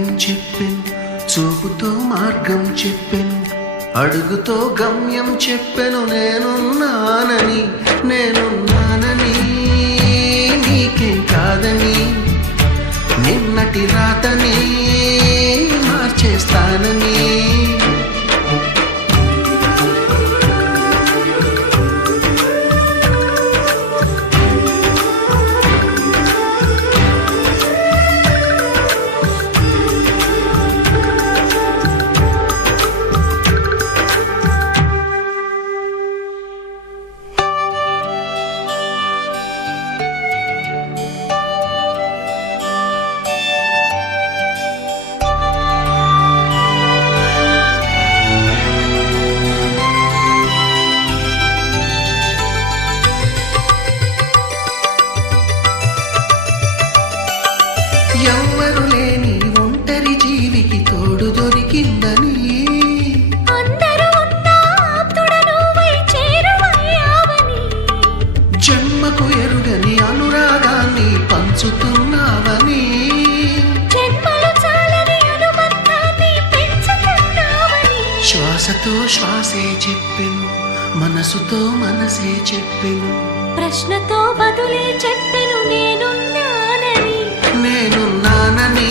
ధైర్యం చెప్పెను, చూపుతో మార్గం చెప్పెను, అడుగుతో గమ్యం చెప్పెను. నేనున్నానని నేనున్నానని నీకేం కాదని, నిన్నటి రాతని మార్చేస్తానని. ఎవ్వరు లేని ఒంటరి జీవికి తోడు దొరికిందని, అందరూ ఉన్నా ఆప్తుడను వై చేరువయ్యావని, జన్మకు ఎరుగని అనురాగాన్ని పంచుతున్నావని, జన్మలు చాలని అనుబంధాన్ని పెంచుతున్నావని. శ్వాసతో శ్వాసే చెప్పెను, మనసుతో మనసే చెప్పెను, ప్రశ్నతో బదులే చెప్పెను. నేనున్నానని నేనున్నానని.